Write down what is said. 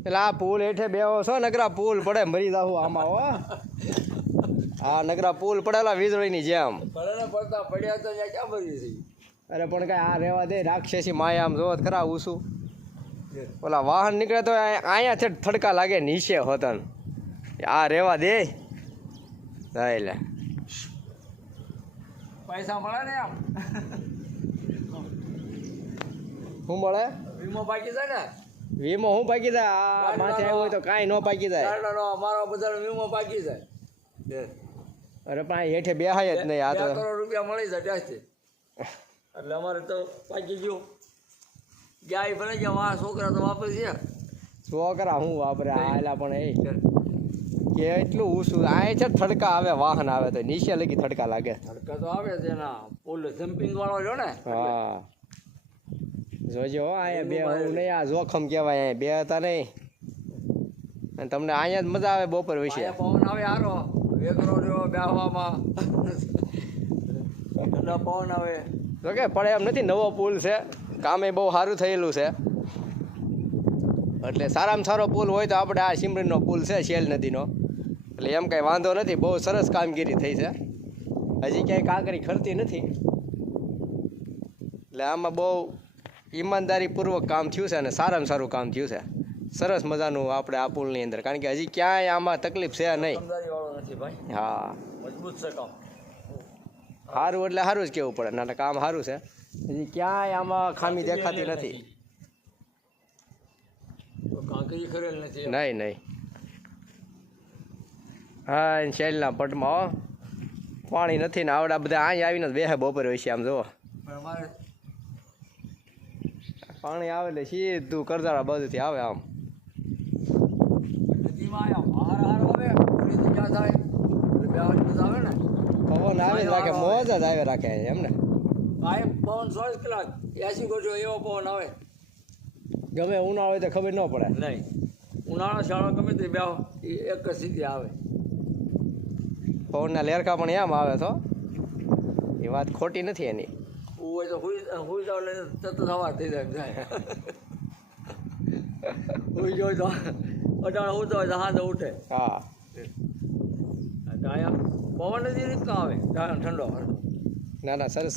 એટલે આ પુલ હેઠે બેહો છો નકરા પુલ પડે મરી જાવ આમાં હો આ નકરા પુલ પડેલા વીજળીની જેમ પડતા પડ્યા તો ક્યાં મરી છે અરે પણ કઈ આ રહેવા દે રાક્ષસી માયા આમ જોત ખરા ઉસું ઓલા વાહન નીકળે તો અહીંયા છે થડકા લાગે નીચે હોતન આ રહેવા દે એટલે પૈસા મળે ને આમ શું મળે વીમો બાકી છે ને વીમો હું પાકી જાય આ માથે આવ્યો હોય તો કાંઈ ન પાકી જાય અમારો બધાનો વીમો બાકી જાય અરે પણ હેઠે બેહાય જ નહીં આ તો કરોડ રૂપિયા મળી જાય ત્યાંથી એટલે અમારે તો પાકી ગયું ગાય ભલે ગયા વાહ છોકરા તો વાપરે છે છોકરા હું વાપરે આયલા પણ એ કે એટલું ઊંચું આ છે થડકા આવે વાહન આવે તો નીચે લગી થડકા લાગે તડકા તો આવે છે ના પુલ જમ્પિંગ વાળો જો ને હા જોજો અહીંયા બે હું નહીં આ જોખમ કહેવાય અહીંયા બે હતા નહીં અને તમને અહીંયા જ મજા આવે બપોર વિશે પવન આવે હારો વેકરો રહ્યો બેહવામાં ઠંડા પવન આવે તો કે પડે એમ નથી નવો પુલ છે કામે બહુ સારું થયેલું છે એટલે સારામાં સારો પુલ હોય તો આપણે આ સિમરનનો પુલ છે શેલ નદીનો એટલે એમ કાંઈ વાંધો નથી બહુ સરસ કામગીરી થઈ છે હજી ક્યાંય કાંકરી ખરતી નથી એટલે આમાં બહુ ઈમાનદારીપૂર્વક કામ થયું છે અને સારામાં સારું કામ થયું છે સરસ મજાનું આપણે આ પુલની અંદર કારણ કે હજી ક્યાંય આમાં તકલીફ છે નહીં હા મજબૂત છે કામ સારું એટલે સારું જ કહેવું પડે ના કામ સારું છે હજી ક્યાંય આમાં ખામી દેખાતી નથી કાંકરી ખરેલ નથી નહીં નહીં હા શેલના પટમાં પાણી નથી ને આવડા બધા અહીં આવીને બેહે બપોર હોય છે આમ જુઓ અમારે પાણી આવે એટલે સીધું કરજારા બાજુથી આવે આમ નદીમાં હાર હાર આવે ક્યાં થાય એટલે બેવાની મજા આવે ને પવન આવે જ રાખે મોજ જ આવે રાખે એમ ને કાંઈ પવન 24 કલાક 80 ગોજો એવો પવન આવે ગમે ઉનાળો હોય તો ખબર ન પડે નહીં ઉનાળા શાળો ગમે તે બેહો એ એક જ સીધી આવે પવનના લેરકા પણ એમ આવે તો એ વાત ખોટી નથી એની હોય તો હુઈ જાવ લઈને તરત સવાર થઈ જાય હુઈ જાય તો અટાણે ઉઠતો હોય તો હાથે ઉઠે હા અહીંયા પવન જ રીતનો આવે ઠંડો ના ના સરસ